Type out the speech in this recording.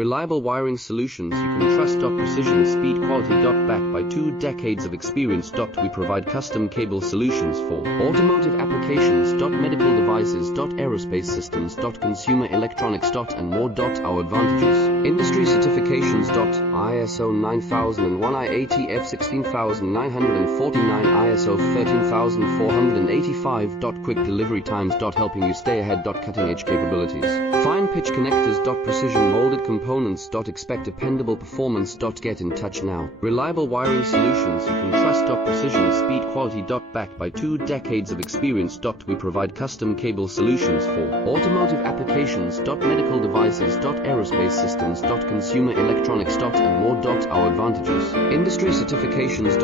Reliable wiring solutions you can trust. Precision, speed, quality. Backed by 2 decades of experience. We provide custom cable solutions for automotive applications. Medical devices. Aerospace systems. Consumer electronics. And more. Our advantages: industry certifications. ISO 9001, IATF 16949, ISO 13485. Quick delivery times. Helping you stay ahead. Cutting edge capabilities. Fine pitch connectors. Precision molded components. Expect dependable performance. Get in touch now. Reliable wiring solutions you can trust. Precision, speed, quality. Backed by 2 decades of experience. We provide custom cable solutions for automotive applications. Medical devices. Aerospace systems. Consumer electronics. And more. Our advantages: industry certifications.